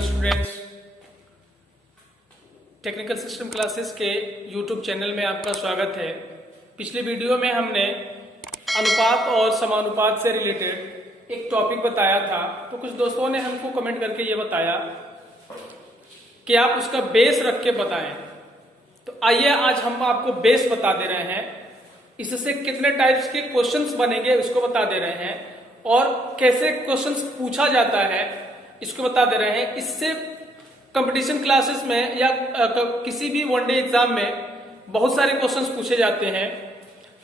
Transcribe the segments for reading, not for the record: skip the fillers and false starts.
Hello students, technical system classes के YouTube channel में आपका स्वागत है। पिछले वीडियो में हमने अनुपात और समानुपात से रिलेटेड एक टॉपिक बताया था, तो कुछ दोस्तों ने हमको कमेंट करके ये बताया कि आप उसका बेस रख के बताएं। तो आइए आज हम आपको बेस बता दे रहे हैं, इससे कितने टाइप्स के क्वेश्चंस बनेंगे उसको बता दे रहे हैं और कैसे क्वेश्चंस पूछा जाता है इसको बता दे रहे हैं। इससे कंपटीशन क्लासेस में या किसी भी वनडे एग्जाम में बहुत सारे क्वेश्चंस पूछे जाते हैं।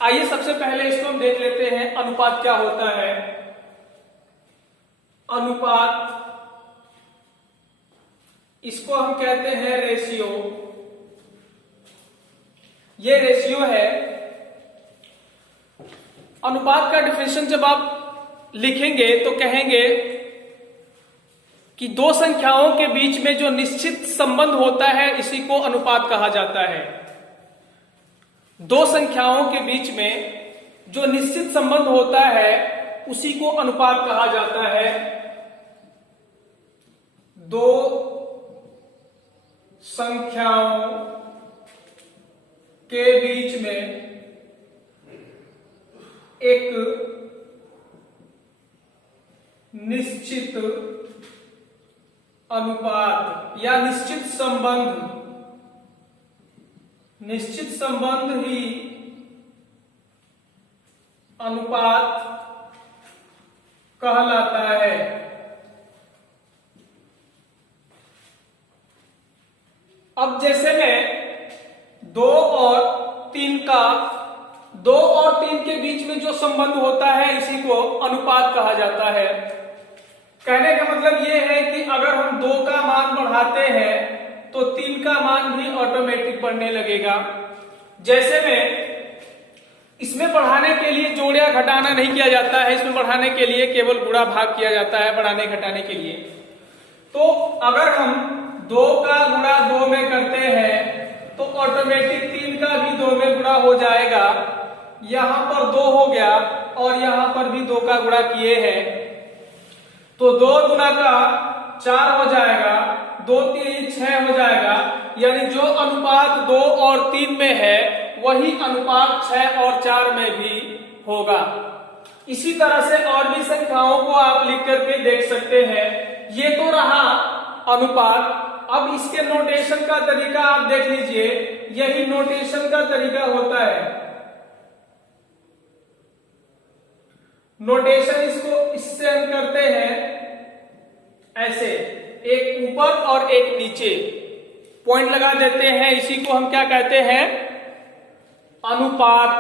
आइए सबसे पहले इसको हम देख लेते हैं, अनुपात क्या होता है। अनुपात, इसको हम कहते हैं रेशियो। ये रेशियो है। अनुपात का डिफिनेशन जब आप लिखेंगे तो कहेंगे कि दो संख्याओं के बीच में जो निश्चित संबंध होता है इसी को अनुपात कहा जाता है। दो संख्याओं के बीच में जो निश्चित संबंध होता है उसी को अनुपात कहा जाता है। दो संख्याओं के बीच में एक निश्चित अनुपात या निश्चित संबंध ही अनुपात कहलाता है। अब जैसे में दो और तीन के बीच में जो संबंध होता है इसी को अनुपात कहा जाता है। कहने का मतलब ये है कि अगर हम 2 का मान बढ़ाते हैं तो 3 का मान भी ऑटोमेटिक बढ़ने लगेगा। जैसे में इसमें बढ़ाने के लिए जोड़ या घटाना नहीं किया जाता है, इसमें बढ़ाने के लिए केवल गुणा भाग किया जाता है बढ़ाने घटाने के लिए। तो अगर हम 2 का गुणा 2 में करते हैं तो ऑटोमेटिक 3 का भी 2 में गुणा हो जाएगा। यहां पर 2 हो गया और यहां पर भी 2 का गुणा किए हैं तो 2 गुना का 4 हो जाएगा, 2 3 6 हो जाएगा। यानी जो अनुपात 2 और 3 में है वही अनुपात 6 और 4 में भी होगा। इसी तरह से और भी संख्याओं को आप लिख करके देख सकते हैं। ये तो रहा अनुपात। अब इसके नोटेशन का तरीका आप देख लीजिए, यही नोटेशन का तरीका होता है। नोटेशन इसको इससे हम करते हैं ऐसे, एक ऊपर और एक नीचे पॉइंट लगा देते हैं, इसी को हम क्या कहते हैं, अनुपात।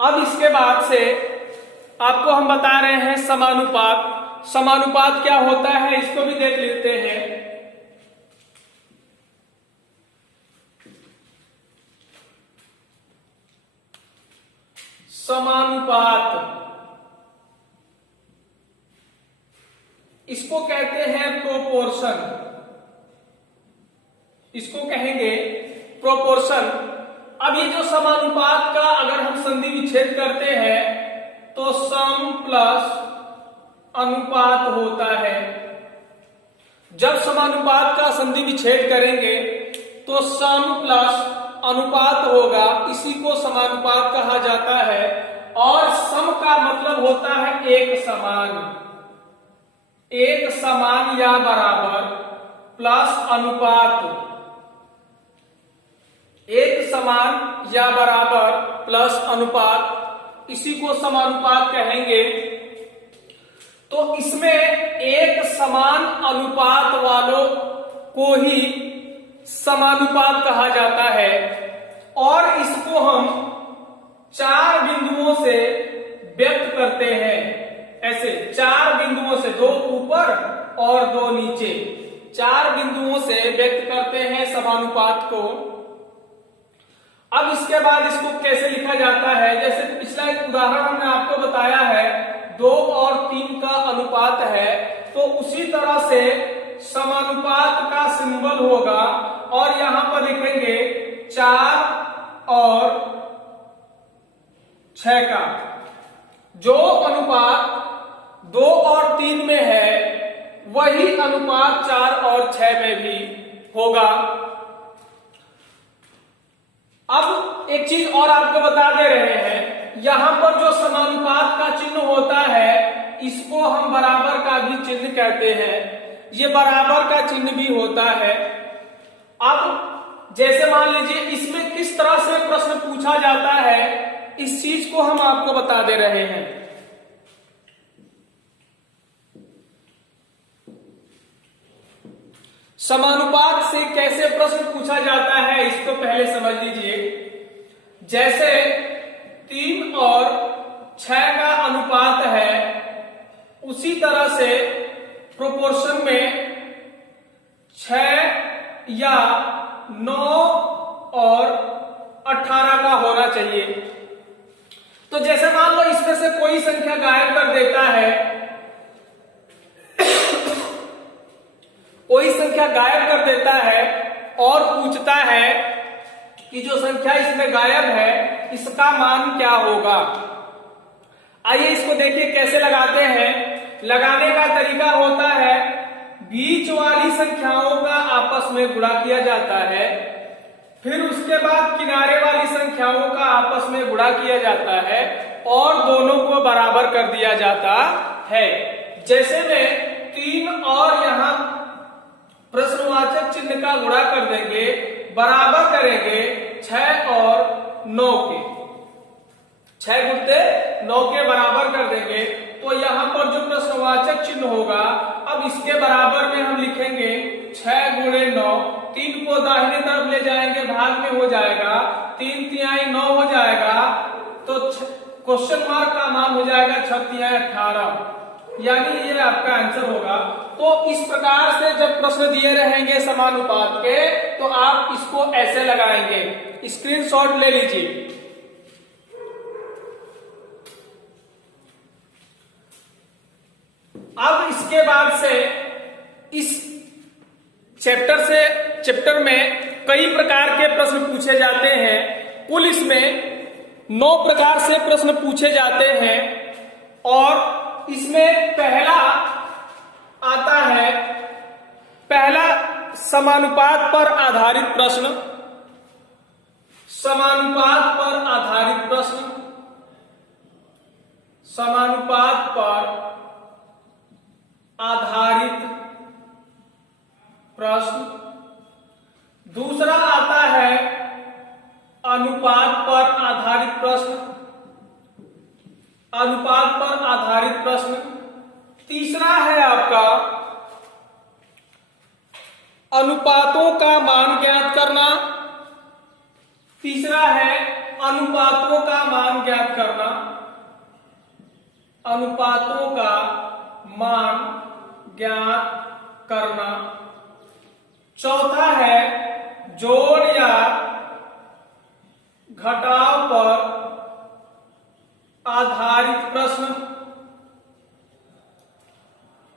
अब इसके बाद से आपको हम बता रहे हैं समानुपात। समानुपात क्या होता है इसको भी देख लेते हैं। समानुपात इसको कहते हैं प्रोपोर्शन, इसको कहेंगे प्रोपोर्शन। अब ये जो समानुपात का अगर हम संधि विच्छेद करते हैं तो सम प्लस अनुपात होता है। जब समानुपात का संधि विच्छेद करेंगे तो सम प्लस अनुपात होगा, इसी को समानुपात कहा जाता है। और सम का मतलब होता है एक समान या बराबर प्लस अनुपात, एक समान या बराबर प्लस अनुपात, इसी को समानुपात कहेंगे। तो इसमें एक समान अनुपात वालों को ही समानुपात कहा जाता है और इसको हम 4 बिंदुओं से व्यक्त करते हैं। ऐसे 4 बिंदुओं से, 2 ऊपर और 2 नीचे, 4 बिंदुओं से व्यक्त करते हैं समानुपात को। अब इसके बाद इसको कैसे लिखा जाता है, जैसे पिछला एक उदाहरण हमने आपको बताया है 2 और 3 का अनुपात है, तो उसी तरह से समानुपात का सिंबल होगा और यहां पर लिखेंगे 4 और 6 का। जो अनुपात 2 और 3 में है वही अनुपात 4 और 6 में भी होगा। अब एक चीज और आपको बता दे रहे हैं, यहां पर जो समानुपात का चिन्ह होता है इसको हम बराबर का भी चिन्ह कहते हैं। ये बराबर का चिन्ह भी होता है। अब जैसे मान लीजिए इसमें किस तरह से प्रश्न पूछा जाता है इस चीज को हम आपको बता दे रहे हैं। समानुपात से कैसे प्रश्न पूछा जाता है इसको पहले समझ लीजिए। जैसे 3 और 6 का अनुपात है उसी तरह से प्रोपोर्शन में 6 या 9 और 18 का होना चाहिए। तो जैसे मान लो इसमें से कोई संख्या गायब कर देता है, कोई संख्या गायब कर देता है और पूछता है कि जो संख्या इसमें गायब है इसका मान क्या होगा। आइए इसको देखिए कैसे लगाते हैं। लगाने का तरीका होता है बीच वाली संख्याओं का आपस में गुणा किया जाता है, फिर उसके बाद किनारे वाली संख्याओं का आपस में गुणा किया जाता है और दोनों को बराबर कर दिया जाता है। जैसे में 3 और यहां प्रश्नवाचक चिन्ह का गुणा कर देंगे, बराबर करेंगे 6 और 9 के, 6 गुणते 9 के बराबर कर देंगे तो यहां पर जो प्रश्नवाचक चिन्ह होगा अब इसके बराबर में हम लिखेंगे 6 गुणे 9। 3 को दाहिने तरफ ले जाएंगे, भाग में हो जाएगा, 3 तिहाई 9 हो जाएगा तो क्वेश्चन मार्क का मान हो जाएगा 6 तिहाई 18, यानी ये आपका आंसर होगा। तो इस प्रकार से जब प्रश्न दिए रहेंगे समानुपात के तो आप इसको ऐसे लगाएंगे। स्क्रीनशॉट ले लीजिए। अब इसके बाद से इस चैप्टर में कई प्रकार के प्रश्न पूछे जाते हैं। कुल इसमें 9 प्रकार से प्रश्न पूछे जाते हैं और इसमें पहला आता है, पहला समानुपात पर आधारित प्रश्न। समानुपात पर आधारित प्रश्न, समानुपात पर आधारित प्रश्न। दूसरा आता है अनुपात पर आधारित प्रश्न, अनुपात पर आधारित प्रश्न। तीसरा है आपका अनुपातों का मान ज्ञात करना। तीसरा है अनुपातों का मान ज्ञात करना, अनुपातों का मान ज्ञात करना। चौथा है जोड़ या घटाव पर आधारित प्रश्न।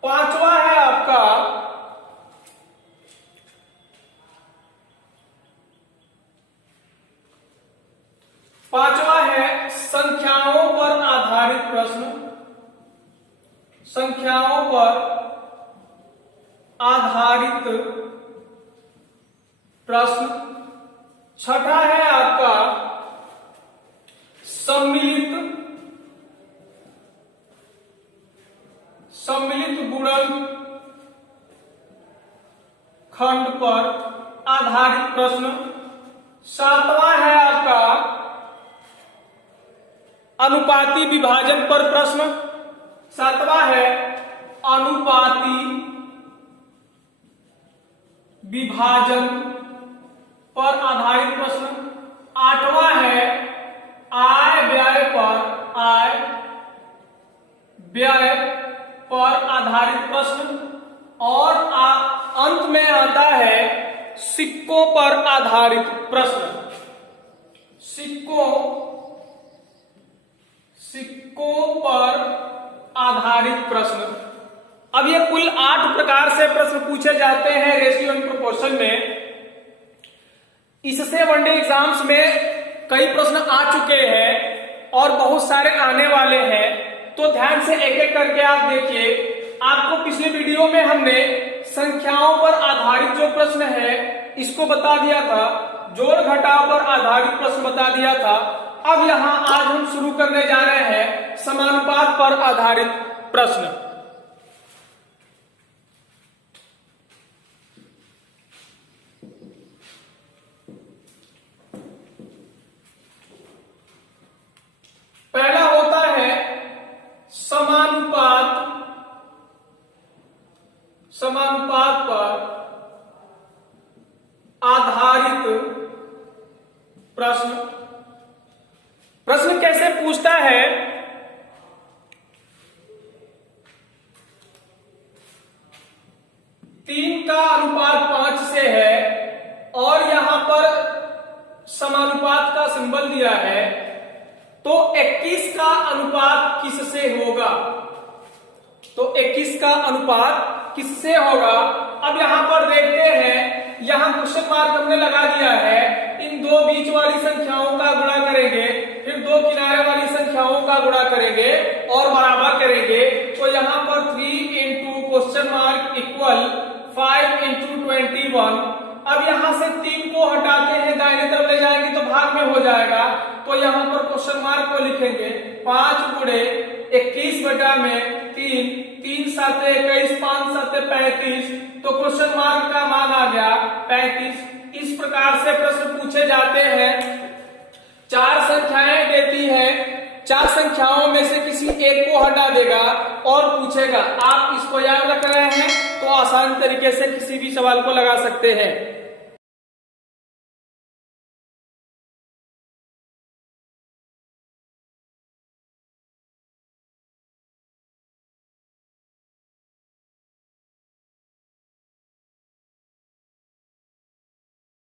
पांचवा है आपका संख्याओं पर आधारित प्रश्न, संख्याओं पर आधारित प्रश्न। छठा है आपका सम्मिलित गुणन खंड पर आधारित प्रश्न। सातवां है आपका अनुपाती विभाजन पर प्रश्न। सातवां है अनुपाती विभाजन पर आधारित प्रश्न। आठवां है आय व्यय पर आधारित प्रश्न। और अंत में आता है सिक्कों पर आधारित प्रश्न। सिक्कों पर आधारित प्रश्न। अब ये कुल 8 प्रकार से प्रश्न पूछे जाते हैं रेशियो एंड प्रोपोर्शन में। इससे वनडे एग्जाम्स में कई प्रश्न आ चुके हैं और बहुत सारे आने वाले हैं। तो ध्यान से एक एक करके आप देखिए। आपको पिछले वीडियो में हमने संख्याओं पर आधारित जो प्रश्न है इसको बता दिया था, जोड़ घटाव पर आधारित प्रश्न बता दिया था। अब यहां आज हम शुरू करने जा रहे हैं समानुपात पर आधारित प्रश्न। पहला होता है समानुपात पर आधारित प्रश्न। प्रश्न कैसे पूछता है, तीन का अनुपात 5 से है और यहां पर समानुपात का सिंबल दिया है, तो 21 का अनुपात किससे होगा? तो 21 का अनुपात किससे होगा? अब यहां पर देखते हैं, यहां क्वेश्चन मार्क हमने लगा दिया है। इन दो बीच वाली संख्याओं का गुणा करेंगे, फिर दो किनारे वाली संख्याओं का गुणा करेंगे और बराबर करेंगे। तो यहां पर 3 into question mark equal 5 into 21। अब यहां से 3 को हटाते हैं, दाहिने तरफ ले जाएंगे तो भाग में हो जाएगा। तो यहां पर क्वेश्चन मार्क को लिखेंगे 5 गुणे 21 बटा में 3, 3 साते 21, 5 साते 35। तो क्वेश्चन मार्क का मान आ गया 35। इस प्रकार से प्रश्न पूछे जाते हैं। 4 संख्याएं देती है, 4 संख्याओं में से किसी एक को हटा देगा और पूछेगा। आप इसको याद रख रहे हैं तो आसान तरीके से किसी भी सवाल को लगा सकते हैं।